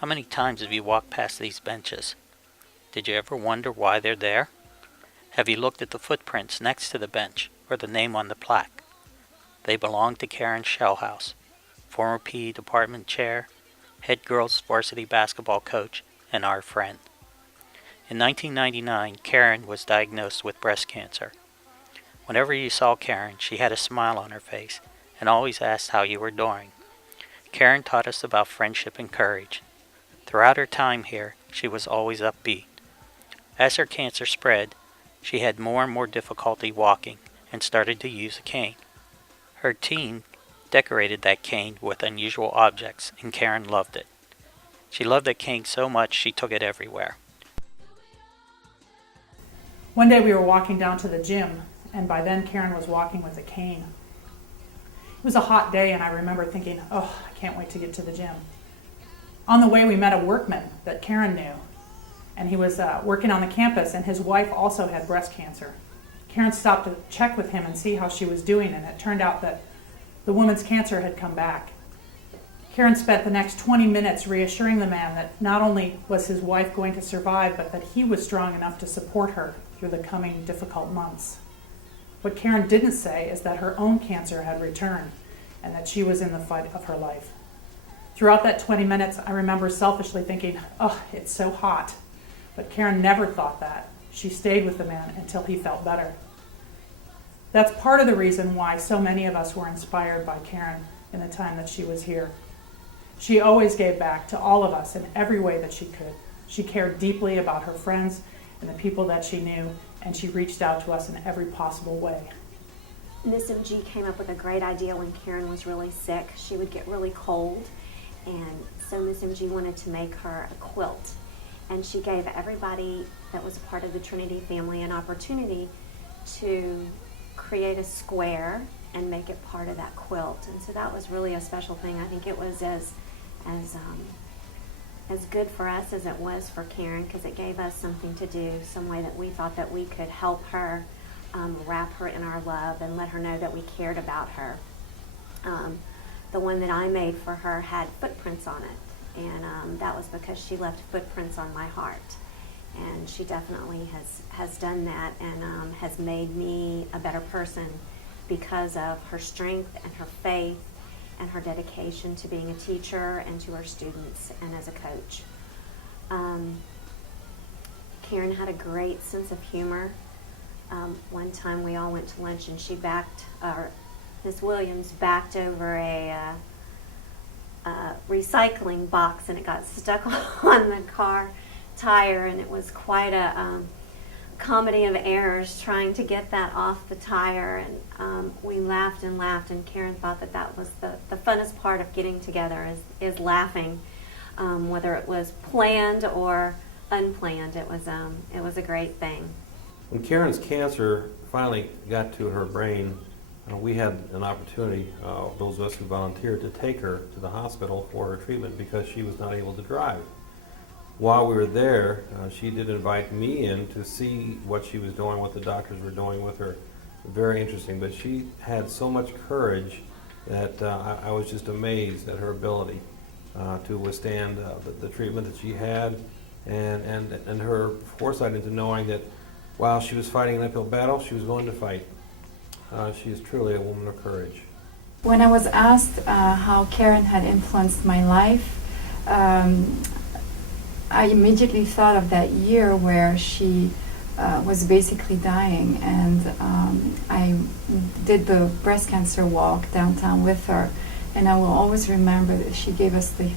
How many times have you walked past these benches? Did you ever wonder why they're there? Have you looked at the footprints next to the bench or the name on the plaque? They belong to Karyn Schellhase, former PE department chair, head girls varsity basketball coach, and our friend. In 1999, Karyn was diagnosed with breast cancer. Whenever you saw Karyn, she had a smile on her face and always asked how you were doing. Karyn taught us about friendship and courage. Throughout her time here, she was always upbeat. As her cancer spread, she had more and more difficulty walking and started to use a cane. Her team decorated that cane with unusual objects, and Karyn loved it. She loved that cane so much she took it everywhere. One day we were walking down to the gym, and by then Karyn was walking with a cane. It was a hot day, and I remember thinking, oh, I can't wait to get to the gym. On the way, we met a workman that Karyn knew, and he was working on the campus, and his wife also had breast cancer. Karyn stopped to check with him and see how she was doing, and it turned out that the woman's cancer had come back. Karyn spent the next 20 minutes reassuring the man that not only was his wife going to survive, but that he was strong enough to support her through the coming difficult months. What Karyn didn't say is that her own cancer had returned and that she was in the fight of her life. Throughout that 20 minutes, I remember selfishly thinking, oh, it's so hot. But Karyn never thought that. She stayed with the man until he felt better. That's part of the reason why so many of us were inspired by Karyn in the time that she was here. She always gave back to all of us in every way that she could. She cared deeply about her friends and the people that she knew, and she reached out to us in every possible way. Miss MG came up with a great idea when Karyn was really sick. She would get really cold, and so Miss MG wanted to make her a quilt. And she gave everybody that was a part of the Trinity family an opportunity to create a square and make it part of that quilt. And so that was really a special thing. I think it was as good for us as it was for Karyn, because it gave us something to do, some way that we thought that we could help her, wrap her in our love and let her know that we cared about her. The one that I made for her had footprints on it, and that was because she left footprints on my heart. And she definitely has done that, and has made me a better person because of her strength and her faith and her dedication to being a teacher and to her students and as a coach. Karyn had a great sense of humor. One time we all went to lunch, and Miss Williams backed over a recycling box, and it got stuck on the car tire, and it was quite a comedy of errors trying to get that off the tire, and we laughed and laughed, and Karyn thought that was the funnest part of getting together is laughing, whether it was planned or unplanned. It was a great thing. When Karyn's cancer finally got to her brain, we had an opportunity, those of us who volunteered, to take her to the hospital for her treatment because she was not able to drive. While we were there, she did invite me in to see what she was doing, what the doctors were doing with her. Very interesting, but she had so much courage that I was just amazed at her ability to withstand the treatment that she had, and her foresight into knowing that while she was fighting an uphill battle, she was going to fight. She is truly a woman of courage. When I was asked how Karyn had influenced my life, I immediately thought of that year where she was basically dying, and I did the breast cancer walk downtown with her, and I will always remember that she gave us the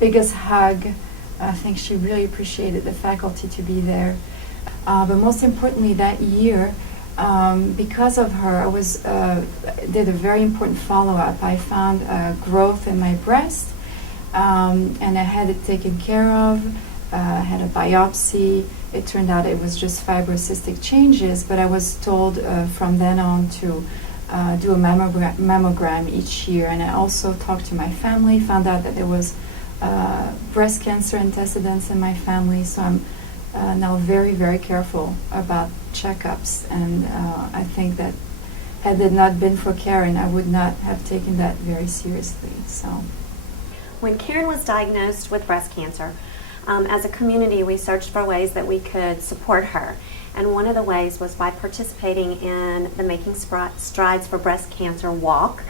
biggest hug. I think she really appreciated the faculty to be there. But most importantly, that year, because of her, I did a very important follow-up. I found growth in my breast, and I had it taken care of. I had a biopsy. It turned out it was just fibrocystic changes, but I was told from then on to do a mammogram each year. And I also talked to my family, found out that there was breast cancer antecedents in my family, so I'm now very, very careful about checkups. And I think that had it not been for Karyn, I would not have taken that very seriously. So When Karyn was diagnosed with breast cancer, as a community, we searched for ways that we could support her. And one of the ways was by participating in the Making Strides for Breast Cancer walk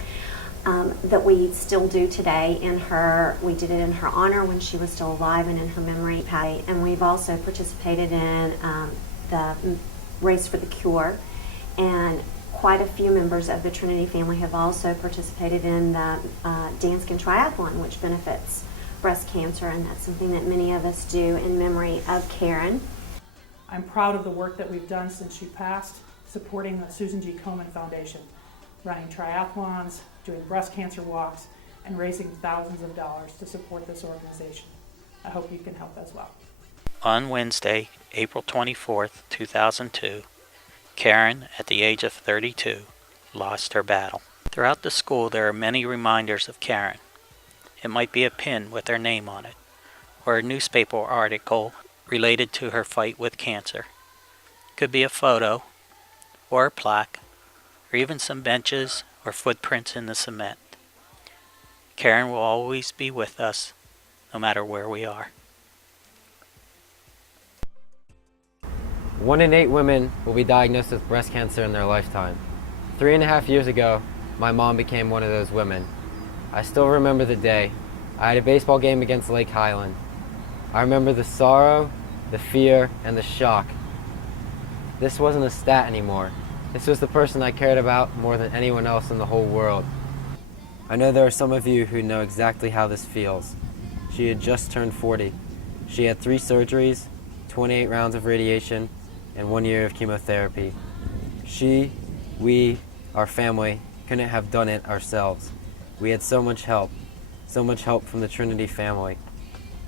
that we still do today. We did it in her honor when she was still alive and in her memory. And we've also participated in the Race for the Cure. And quite a few members of the Trinity family have also participated in the Danskin Triathlon, which benefits breast cancer, and that's something that many of us do in memory of Karyn. I'm proud of the work that we've done since she passed, supporting the Susan G. Komen Foundation, running triathlons, doing breast cancer walks, and raising thousands of dollars to support this organization. I hope you can help as well. On Wednesday, April 24th, 2002, Karyn, at the age of 32, lost her battle. Throughout the school, there are many reminders of Karyn. It might be a pin with her name on it, or a newspaper article related to her fight with cancer. Could be a photo, or a plaque, or even some benches or footprints in the cement. Karyn will always be with us, no matter where we are. 1 in 8 women will be diagnosed with breast cancer in their lifetime. 3.5 years ago, my mom became one of those women. I still remember the day. I had a baseball game against Lake Highland. I remember the sorrow, the fear, and the shock. This wasn't a stat anymore. This was the person I cared about more than anyone else in the whole world. I know there are some of you who know exactly how this feels. She had just turned 40. She had 3 surgeries, 28 rounds of radiation, and 1 year of chemotherapy. We, our family, couldn't have done it ourselves. We had so much help from the Trinity family.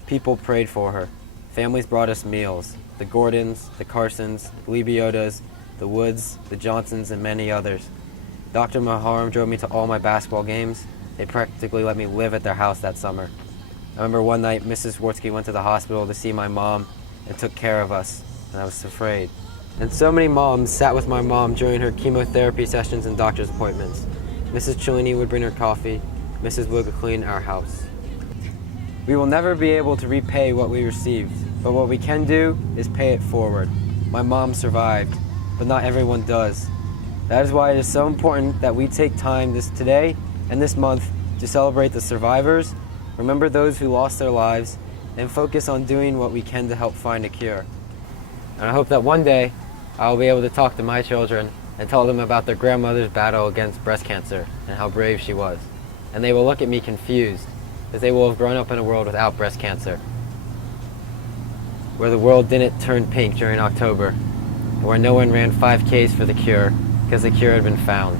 People prayed for her. Families brought us meals. The Gordons, the Carsons, the Libiotas, the Woods, the Johnsons, and many others. Dr. Maharam drove me to all my basketball games. They practically let me live at their house that summer. I remember one night Mrs. Swartzky went to the hospital to see my mom and took care of us, and I was afraid. And so many moms sat with my mom during her chemotherapy sessions and doctor's appointments. Mrs. Cellini would bring her coffee. Mrs. would clean our house. We will never be able to repay what we received, but what we can do is pay it forward. My mom survived, but not everyone does. That is why it is so important that we take time today and this month to celebrate the survivors, remember those who lost their lives, and focus on doing what we can to help find a cure. And I hope that one day I will be able to talk to my children and tell them about their grandmother's battle against breast cancer and how brave she was. And they will look at me confused, as they will have grown up in a world without breast cancer, where the world didn't turn pink during October, and where no one ran 5Ks for the cure because the cure had been found.